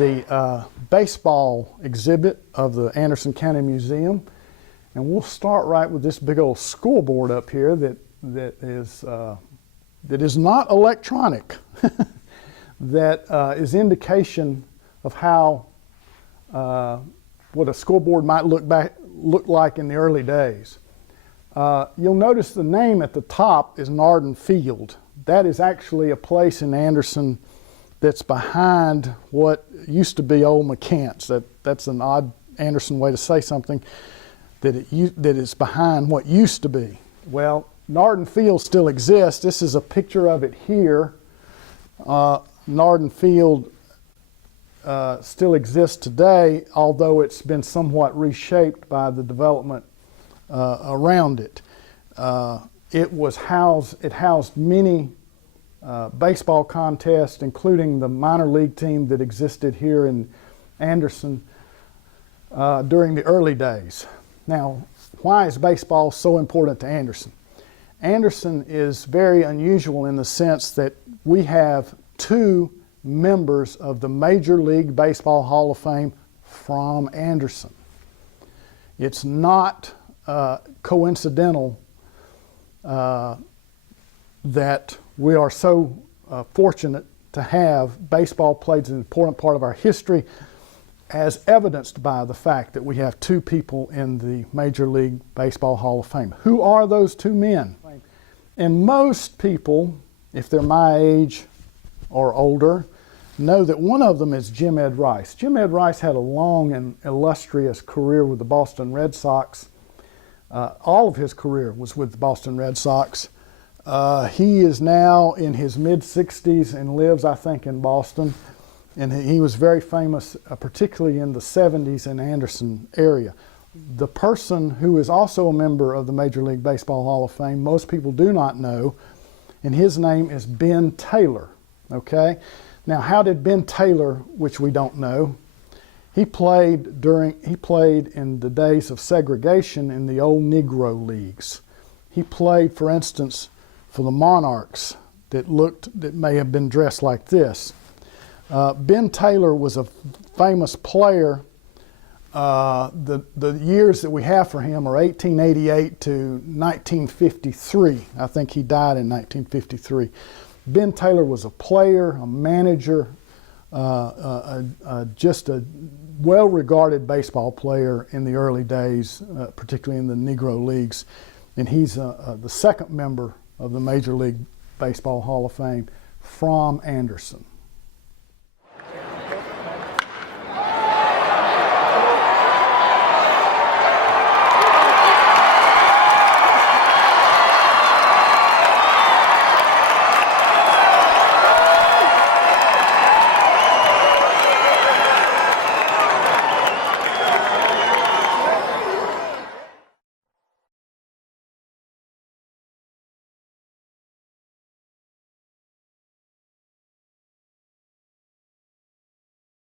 in the baseball exhibit of the Anderson County Museum, and we'll start right with this big old scoreboard up here that is not electronic, that is indication of how what a scoreboard might look like in the early days. You'll notice the name at the top is Nardin Field. That is actually a place in Anderson that's behind what used to be Old McCants. That's an odd Anderson way to say something, that it's behind what used to be. Well, Nardin Field still exists. This is a picture of it here. Nardin Field still exists today, although it's been somewhat reshaped by the development around it. It housed many baseball contests, including the minor league team that existed here in Anderson during the early days. Now, why is baseball so important to Anderson? Anderson is very unusual in the sense that we have two members of the Major League Baseball Hall of Fame from Anderson. It's not coincidental that we are so fortunate to have baseball played an important part of our history, as evidenced by the fact that we have two people in the Major League Baseball Hall of Fame. Who are those two men? And most people, if they're my age or older, know that one of them is Jim Ed Rice. Jim Ed Rice had a long and illustrious career with the Boston Red Sox. All of his career was with the Boston Red Sox. He is now in his mid-60s and lives, I think, in Boston. And he was very famous, particularly in the 70s in Anderson area. The person who is also a member of the Major League Baseball Hall of Fame, most people do not know, and his name is Ben Taylor, okay? Now, how did Ben Taylor, which we don't know, he played in the days of segregation in the old Negro leagues. He played, for instance, for the Monarchs that may have been dressed like this. Ben Taylor was a famous player. The years that we have for him are 1888 to 1953. I think he died in 1953. Ben Taylor was a player, a manager, just a well-regarded baseball player in the early days, particularly in the Negro leagues. And he's the second member of the Major League Baseball Hall of Fame from Anderson.